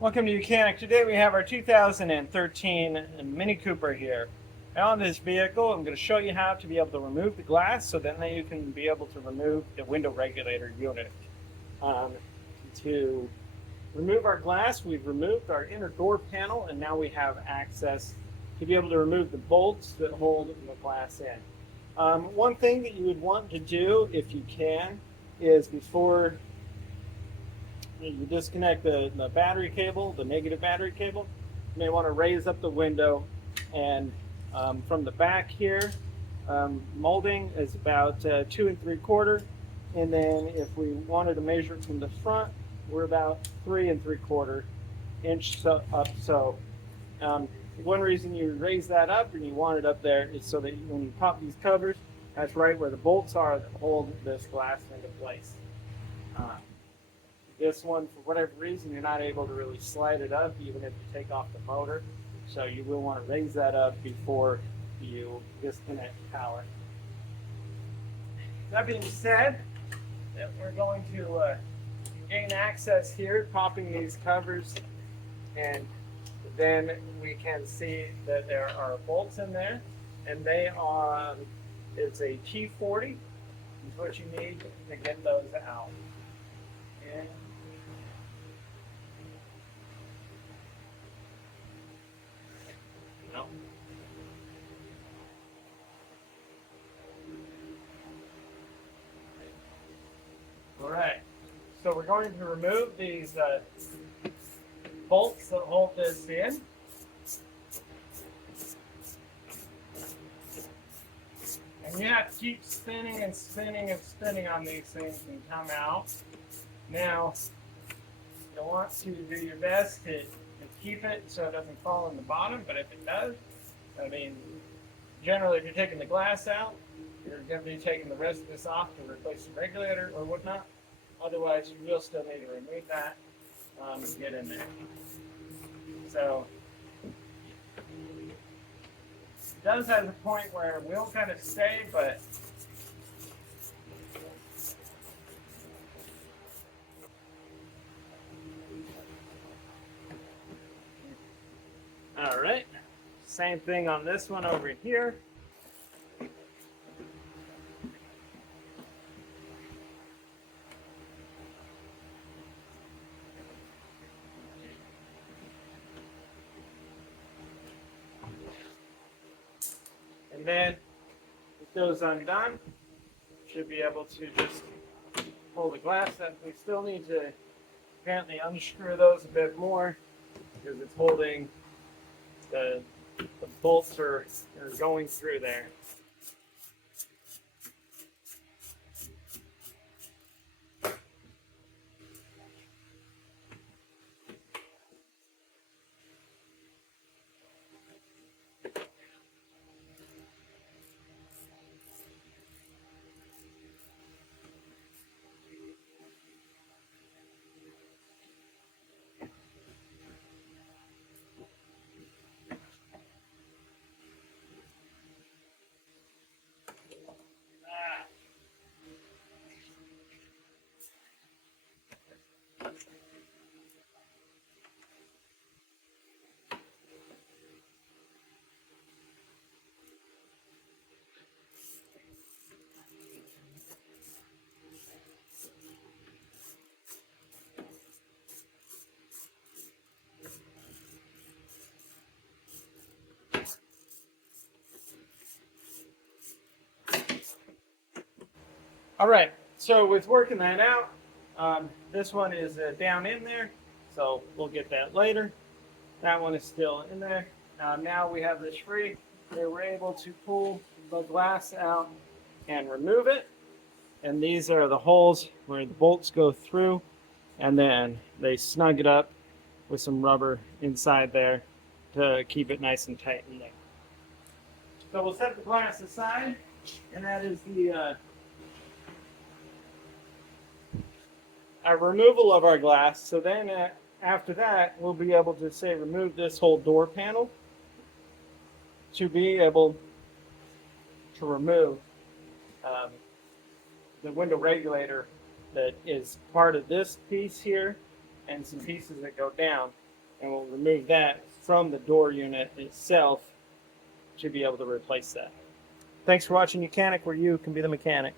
Welcome to Mechanic. Today we have our 2013 Mini Cooper here. Now on this vehicle, I'm going to show you how to be able to remove the glass so then you can be able to remove the window regulator unit. To remove our glass, we've removed our inner door panel and now we have access to be able to remove the bolts that hold the glass in. One thing that you would want to do if you can is before you disconnect the battery cable, the negative battery cable. You may want to raise up the window, and from the back here, molding is about 2 3/4, and then if we wanted to measure it from the front, we're about 3 3/4 inch up. So one reason you raise that up and you want it up there is so that when you pop these covers, that's right where the bolts are that hold this glass into place. This one, for whatever reason, you're not able to really slide it up even if you take off the motor. So you will want to raise that up before you disconnect the power. That being said, we're going to gain access here, popping these covers, and then we can see that there are bolts in there, and they are, it's a T40, is what you need to get those out. And all right, so we're going to remove these bolts that hold this in. And you have to keep spinning and spinning and spinning on these things and come out. Now, you want to do your best to keep it so it doesn't fall in the bottom, but if it does, I mean, generally if you're taking the glass out, you're going to be taking the rest of this off to replace the regulator or whatnot. Otherwise, you will still need to remove that and get in there. So, it does have a point where it will kind of stay, but all right, same thing on this one over here. And then with those undone, should be able to just pull the glass up. We still need to apparently unscrew those a bit more because it's holding the bolts are going through there. All right, so with working that out, this one is down in there, so we'll get that later. That one is still in there. Now we have this free. They were able to pull the glass out and remove it. And these are the holes where the bolts go through, and then they snug it up with some rubber inside there to keep it nice and tight in there. So we'll set the glass aside, and that is the removal of our glass. So then after that, we'll be able to say remove this whole door panel to be able to remove the window regulator that is part of this piece here and some pieces that go down. and we'll remove that from the door unit itself to be able to replace that. Thanks for watching Mechanic, where you can be the mechanic.